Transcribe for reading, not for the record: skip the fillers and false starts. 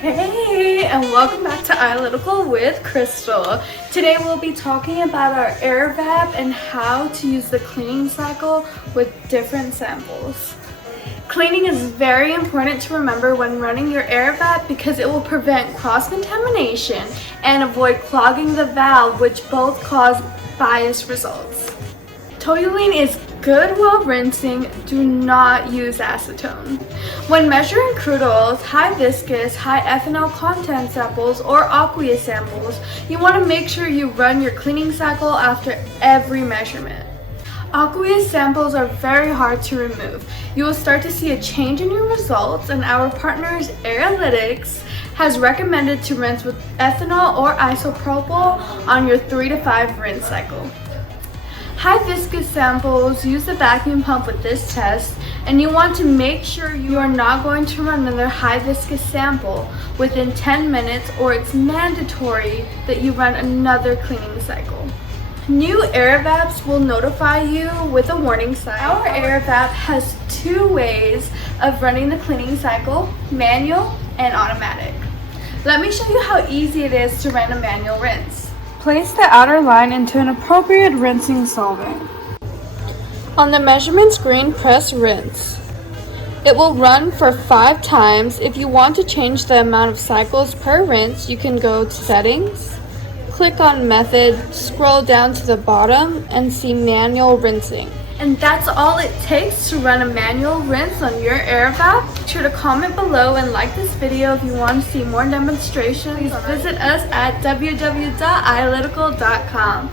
Hey, and welcome back to Analytical with Crystal. Today we'll be talking about our air vap and how to use the cleaning cycle with different samples. Cleaning is very important to remember when running your air vap because it will prevent cross-contamination and avoid clogging the valve, which both cause biased results. Toluene is good while rinsing. Do not use acetone. When measuring crude oils, high viscous, high ethanol content samples, or aqueous samples, you want to make sure you run your cleaning cycle after every measurement. Aqueous samples are very hard to remove. You will start to see a change in your results, and our partners Eralytics has recommended to rinse with ethanol or isopropyl on your 3 to 5 rinse cycle. High viscous samples, use the vacuum pump with this test, and you want to make sure you are not going to run another high viscous sample within 10 minutes, or it's mandatory that you run another cleaning cycle. New air vaps will notify you with a warning sign. Our air vap has 2 ways of running the cleaning cycle: manual and automatic. Let me show you how easy it is to run a manual rinse. Place the outer line into an appropriate rinsing solvent. On the measurement screen, press rinse. It will run for 5 times. If you want to change the amount of cycles per rinse, you can go to settings, click on method, scroll down to the bottom, and see manual rinsing. And that's all it takes to run a manual rinse on your air vap. Be sure to comment below and like this video if you want to see more demonstrations. Please visit us at www.analytical.com.